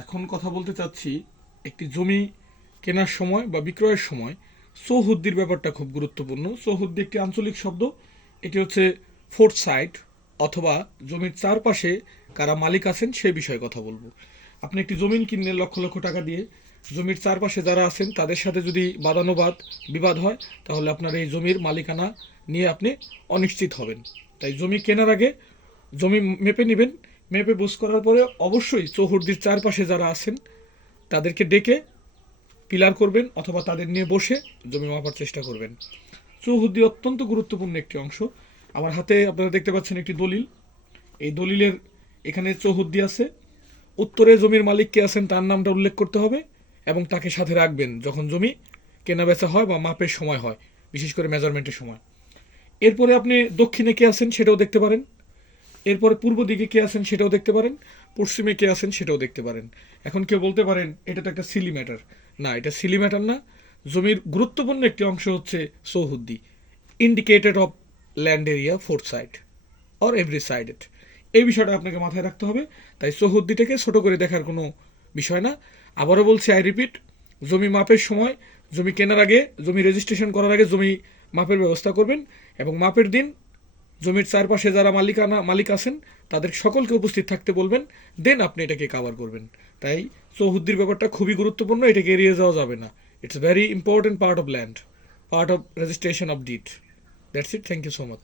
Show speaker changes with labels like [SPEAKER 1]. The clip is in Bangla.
[SPEAKER 1] এখন কথা বলতে চাচ্ছি একটি জমি কেনার সময় বা বিক্রয়ের সময়। সৌহুদ্দির ব্যাপারটা খুব গুরুত্বপূর্ণ। সৌহুদ্দি একটি আঞ্চলিক শব্দ। এটি হচ্ছে ফোর্থ সাইট অথবা জমির চারপাশে কারা মালিক আছেন সে বিষয়ে কথা বলব। আপনি একটি জমিন কিনলেন লক্ষ লক্ষ টাকা দিয়ে। জমির চারপাশে যারা আছেন, তাদের সাথে যদি বাদানুবাদ বিবাদ হয়, তাহলে আপনার এই জমির মালিকানা নিয়ে আপনি অনিশ্চিত হবেন। তাই জমি কেনার আগে জমি মেপে নেবেন। মেপে বুঝ করার পরে অবশ্যই চৌহদ্দির চারপাশে যারা আছেন, তাদেরকে ডেকে পিলার করবেন অথবা তাদের নিয়ে বসে জমি মাপার চেষ্টা করবেন। চৌহদ্দি অত্যন্ত গুরুত্বপূর্ণ একটি অংশ। আমার হাতে আপনারা দেখতে পাচ্ছেন একটি দলিল। এই দলিলের এখানে চৌহদ্দি আছে। উত্তরে জমির মালিক কে আছেন তার নামটা উল্লেখ করতে হবে এবং তাকে সাথে রাখবেন যখন জমি কেনা বেচা হয় বা মাপের সময় হয়, বিশেষ করে মেজারমেন্টের সময়। এরপরে আপনি দক্ষিণে কে আছেন সেটাও দেখতে পারেন। এরপরে পূর্ব দিকে কে আছেন সেটাও দেখতে পারেন, পশ্চিমে কে আছেন সেটাও দেখতে পারেন। এখন কেউ বলতে পারেন, এটা তো একটা সিলি ম্যাটার না, এটা সিলি ম্যাটার না। জমির গুরুত্বপূর্ণ একটি অংশ হচ্ছে সৌহুদ্দি indicated of land area fourth side or every sided এই বিষয়টা আপনাকে মাথায় রাখতে হবে, তাই সৌহুদ্দিটাকে ছোট করে দেখার কোনো বিষয় না। আবারও বলছি আই রিপিট জমি মাপের সময়, জমি কেনার আগে, জমি রেজিস্ট্রেশন করার আগে জমি মাপের ব্যবস্থা করবেন এবং মাপের দিন জমির চারপাশে যারা মালিকানা, মালিক আছেন, তাদের সকলকে উপস্থিত থাকতে বলবেন, দেন আপনি এটাকে কাভার করবেন। তাই চৌহুদ্দির ব্যাপারটা খুবই গুরুত্বপূর্ণ, এটাকে এড়িয়ে যাওয়া যাবে না। It's very important part of land part of registration of deed that's it thank you so much